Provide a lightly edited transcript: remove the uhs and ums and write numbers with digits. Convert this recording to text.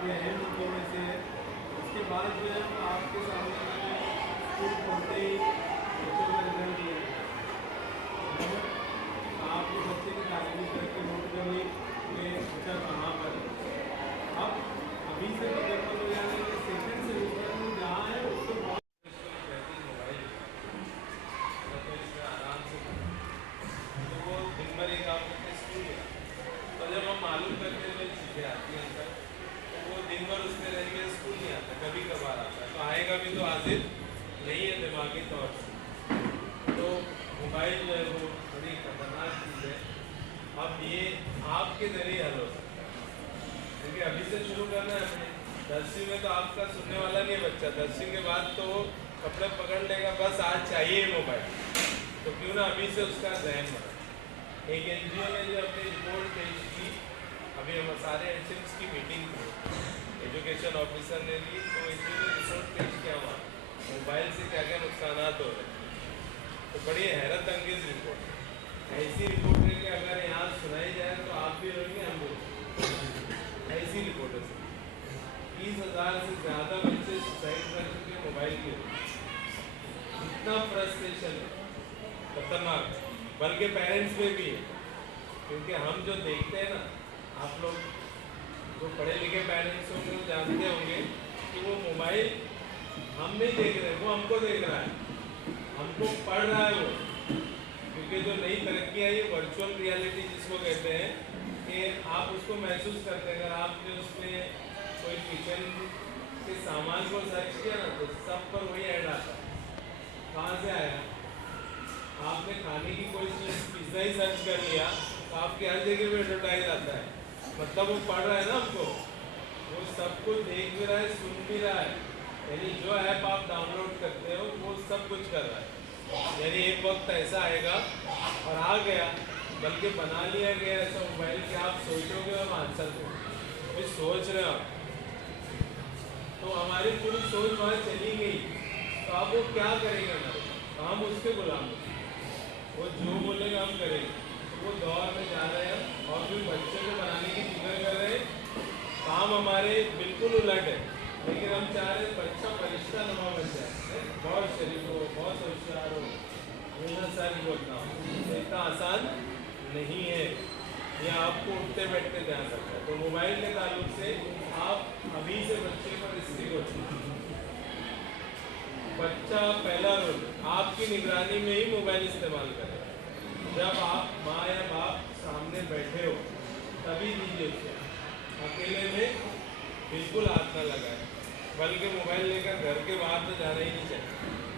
ये अहम मुद्दों में से है। उसके बाद जो है वो आपके सामने स्कूल खोलते ही बच्चों का रिजल्ट दिया है। आपने बच्चे की तालीमी तरक्की नोट कर ली कि बच्चा कहाँ पर है। अब अभी से तजर्बा हो जाने के सेकंड सेमेस्टर में जहाँ है उसको बहुत मोबाइल तो इसमें आराम से तो वो दिन भर एक काम करके स्कूल गया तो जब हम मालूम करते हुए चीज़ें आती हैं अंदर तो वो दिन भर उसमें रहेंगे, स्कूल नहीं आता, कभी कभार आता है तो आएगा भी तो हाजिर नहीं है दिमागी तौर से। तो मोबाइल जो है वो बड़ी खतरनाक चीज़ है। अब ये आपके ज़रिए हल हो सकता है क्योंकि अभी से शुरू करना है अपने 10वीं में तो आपका सुनने वाला नहीं है बच्चा, 10वीं के बाद तो वो कपड़े पकड़ लेगा, बस आज चाहिए मोबाइल। तो क्यों ना अभी से उसका जहन बना। एक एनजीओ ने जो अपनी रिपोर्ट पेश की, अभी हम सारे एचएम्स की मीटिंग थी, एजुकेशन ऑफिसर ने ली, तो एनजीओ ने रिपोर्ट पेश किया हुआ मोबाइल से क्या क्या नुकसान हो रहे हैं। तो बड़ी हैरत अंगेज रिपोर्ट है। ऐसी रिपोर्ट है कि अगर यहाँ सुनाई जाए तो आप भी रोएंगे, हम भी। ऐसी रिपोर्ट है 30,000 से ज़्यादा बच्चे सुसाइड कर चुके मोबाइल के लिए। इतना फ्रस्ट्रेशन है, खतरनाक, बल्कि पेरेंट्स में भी है। क्योंकि हम जो देखते हैं ना, आप लोग जो पढ़े लिखे पेरेंट्स होंगे वो जानते होंगे कि वो मोबाइल हम नहीं देख रहे, वो हमको देख रहा है, हमको पढ़ रहा है वो। क्योंकि जो नई तरक्की आई है वर्चुअल रियलिटी जिसको कहते हैं, कि आप उसको महसूस करते हैं। अगर आपने उसमें कोई किचन के सामान को सर्च किया ना तो सब पर वही ऐड आता है। कहाँ से आया? आपने खाने की कोई चीज़ पिज़्ज़ा ही सर्च कर लिया तो आपके हर जगह पे एडवर्टाइज आता है, मतलब वो पढ़ रहा है ना हमको, वो सब कुछ देख भी रहा है, सुन भी रहा है। यानी जो ऐप आप डाउनलोड करते हो वो सब कुछ कर रहा है। यानी एक वक्त ऐसा आएगा और आ गया, बल्कि बना लिया गया ऐसा मोबाइल कि आप सोचोगे और आंसर दो, अभी सोच रहे हो आप। तो हमारी पूरी सोच वहाँ चली गई, तो आप वो क्या करेंगे हमारे, हम उसके गुलाम हैं। वो जो बोलेगा हम करेंगे। वो दौर में जा रहे हैं और फिर बच्चे को बनाने की फिक्र कर रहे हैं। काम हमारे बिल्कुल उलट है, लेकिन हम चाह रहे हैं बच्चा फरिश्ता नुमा बन जाए, बहुत शरीफ हो, बहुत होशियार हो। मैं सच बोलता हूँ इतना आसान नहीं है, यह आपको उठते बैठते ध्यान रखना है। तो मोबाइल के ताल्लुक से आप अभी से बच्चे पर स्ट्रिक्ट होते हैं। बच्चा पहला रोल आपकी निगरानी में ही मोबाइल इस्तेमाल करें। जब आप माँ या बाप सामने बैठे हो तभी दीजिए उसे, अकेले में बिल्कुल हाथ ना लगाए, बल्कि मोबाइल लेकर घर के बाहर तो जाना ही नहीं चाहिए।